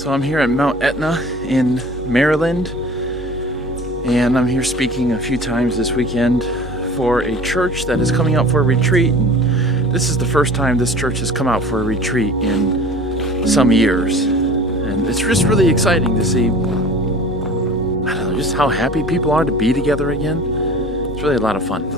So I'm here at Mt Aetna in Maryland, and I'm here speaking a few times this weekend for a church that is coming out for a retreat. And this is the first time this church has come out for a retreat in some years. And it's just really exciting to see, I don't know, just how happy people are to be together again. It's really a lot of fun.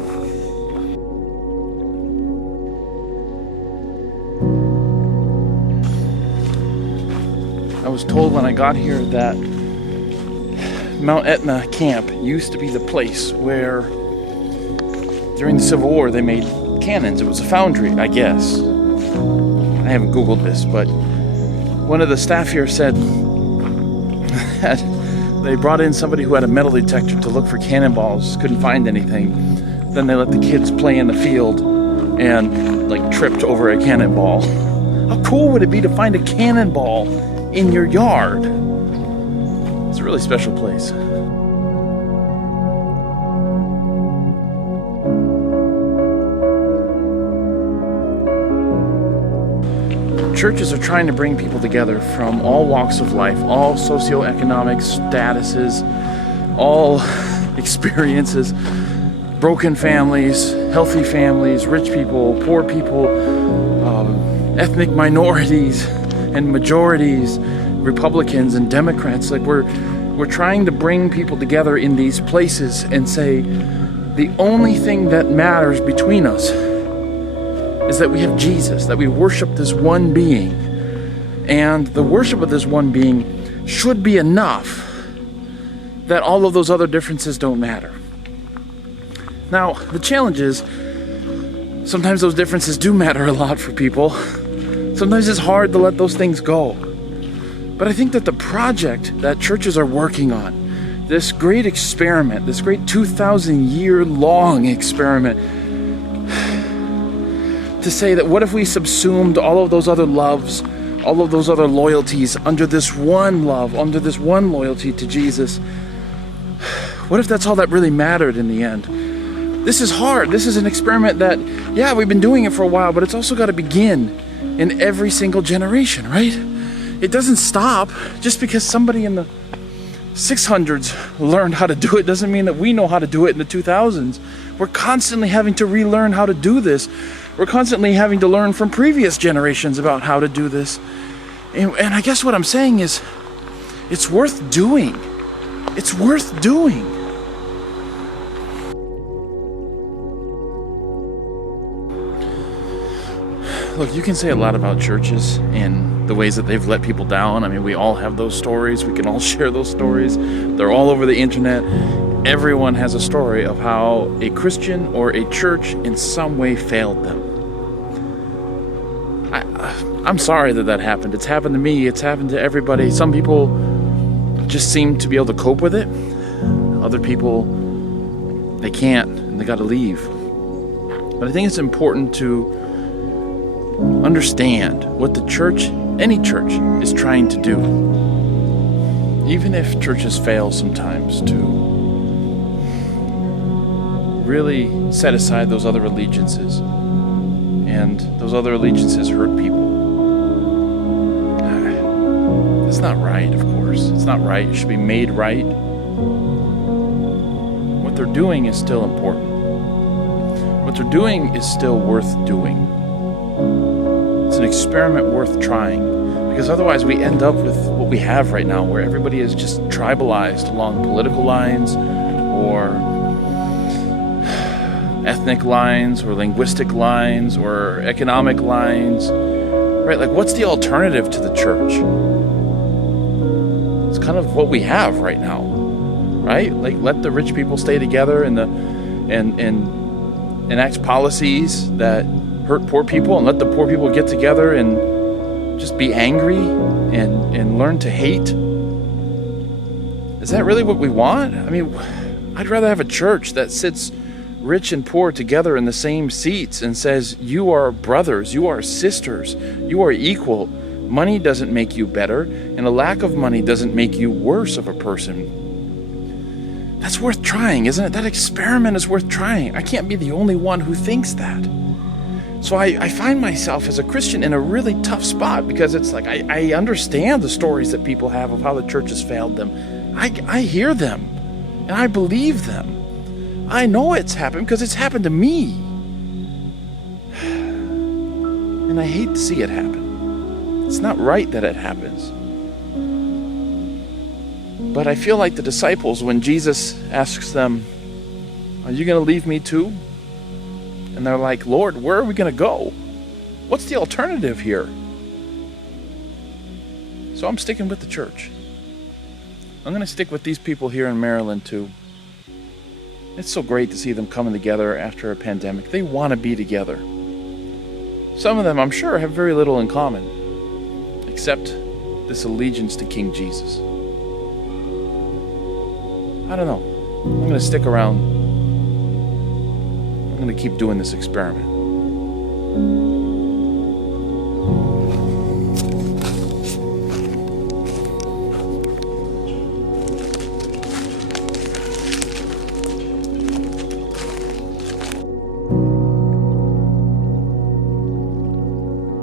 I was told when I got here that Mt Aetna Camp used to be the place where during the Civil War they made cannons. It was a foundry, I guess. I haven't Googled this, but one of the staff here said that they brought in somebody who had a metal detector to look for cannonballs, couldn't find anything. Then they let the kids play in the field and tripped over a cannonball. How cool would it be to find a cannonball in your yard? It's a really special place. Churches are trying to bring people together from all walks of life, all socioeconomic statuses, all experiences, broken families, healthy families, rich people, poor people, ethnic minorities and majorities, Republicans and Democrats. We're trying to bring people together in these places and say the only thing that matters between us is that we have Jesus, that we worship this one being. And the worship of this one being should be enough that all of those other differences don't matter. Now, the challenge is sometimes those differences do matter a lot for people. Sometimes it's hard to let those things go. But I think that the project that churches are working on, this great experiment, this great 2,000-year-long experiment, to say that what if we subsumed all of those other loves, all of those other loyalties under this one love, under this one loyalty to Jesus? What if that's all that really mattered in the end? This is hard. This is an experiment that, yeah, we've been doing it for a while, but it's also got to begin in every single generation, right? It doesn't stop. Just because somebody in the 600s learned how to do it doesn't mean that we know how to do it in the 2000s. We're constantly having to relearn how to do this. We're constantly having to learn from previous generations about how to do this. And I guess what I'm saying is, it's worth doing. It's worth doing. Look, you can say a lot about churches and the ways that they've let people down. I mean, we all have those stories. We can all share those stories. They're all over the internet. Everyone has a story of how a Christian or a church in some way failed them. I'm sorry that happened. It's happened to me. It's happened to everybody. Some people just seem to be able to cope with it. Other people, they can't, and they got to leave. But I think it's important to understand what the church, any church, is trying to do. Even if churches fail sometimes, to really set aside those other allegiances. And those other allegiances hurt people. It's not right, of course. It's not right. It should be made right. What they're doing is still important. What they're doing is still worth doing. It's an experiment worth trying, because otherwise we end up with what we have right now, where everybody is just tribalized along political lines or ethnic lines or linguistic lines or economic lines, right? What's the alternative to the church? It's kind of what we have right now, right? Let the rich people stay together and enact policies that hurt poor people, and let the poor people get together and just be angry and learn to hate. Is that really what we want? I mean, I'd rather have a church that sits rich and poor together in the same seats and says, you are brothers, you are sisters, you are equal. Money doesn't make you better, and a lack of money doesn't make you worse of a person. That's worth trying, isn't it? That experiment is worth trying. I can't be the only one who thinks that. So I find myself as a Christian in a really tough spot, because it's like I understand the stories that people have of how the church has failed them. I hear them and I believe them. I know it's happened because it's happened to me. And I hate to see it happen. It's not right that it happens. But I feel like the disciples, when Jesus asks them, "Are you going to leave me too?" And they're like, "Lord, where are we going to go? What's the alternative here?" So I'm sticking with the church. I'm going to stick with these people here in Maryland too. It's so great to see them coming together after a pandemic. They want to be together. Some of them, I'm sure, have very little in common, except this allegiance to King Jesus. I don't know. I'm going to stick around. I'm going to keep doing this experiment.